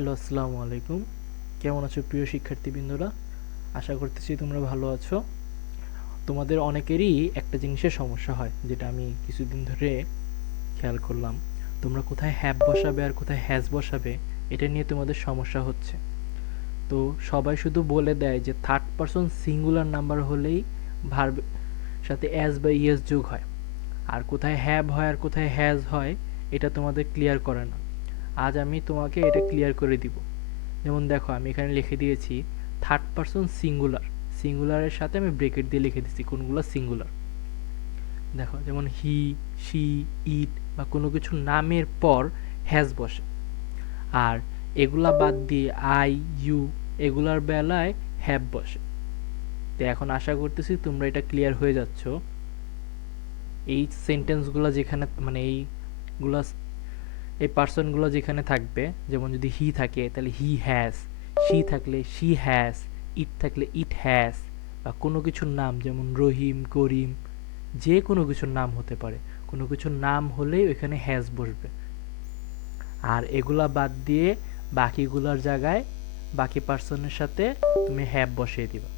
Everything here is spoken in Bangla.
হ্যালো, আসসালামু আলাইকুম। কেমন আছো প্রিয় শিক্ষার্থীবৃন্দরা? আশা করতেছি তোমরা ভালো আছো। তোমাদের অনেকেরই একটা জিনিসের সমস্যা হয়, যেটা আমি কিছুদিন ধরে খেয়াল করলাম। তোমরা কোথায় হ্যাভ বসাবে আর কোথায় হ্যাজ বসাবে, এটা নিয়ে তোমাদের সমস্যা হচ্ছে। তো সবাই শুধু বলে দেয় যে থার্ড পারসন সিঙ্গুলার নাম্বার হলেই ভার্ব সাথে অ্যাজ বা ইয়েস যোগ হয়, আর কোথায় হ্যাভ হয় আর কোথায় হ্যাজ হয় এটা তোমাদের ক্লিয়ার করে না। আজ আমি তোমাকে এটা ক্লিয়ার করে দিব। যেমন দেখো, আমি এখানে লিখে দিয়েছি থার্ড পারসন সিঙ্গুলার। সিঙ্গুলারের সাথে আমি ব্রেকেট দিয়ে লিখে দিচ্ছি কোনগুলো সিঙ্গুলার। দেখো, যেমন হি, শি, ইট বা কোনো কিছু নামের পর হ্যাজ বসে। আর এগুলা বাদ দিয়ে আই, ইউ এগুলার বেলায় হ্যাভ বসে। তো এখন আশা করতেছি তোমরা এটা ক্লিয়ার হয়ে যাচ্ছ। এই সেন্টেন্সগুলো যেখানে মানে এইগুলা এই পার্সনগুলো যেখানে থাকবে, যেমন যদি হি থাকে তাহলে হি হ্যাজ, শি থাকলে শি হ্যাজ, ইট থাকলে ইট হ্যাজ, বা কোনো কিছুর নাম যেমন রহিম, করিম, যে কোনো কিছুর নাম হতে পারে। কোনো কিছুর নাম হলেই ওইখানে হ্যাজ বসবে। আর এগুলা বাদ দিয়ে বাকিগুলোর জায়গায় বাকি পার্সনের সাথে তুমি হ্যাভ বসিয়ে দিবা।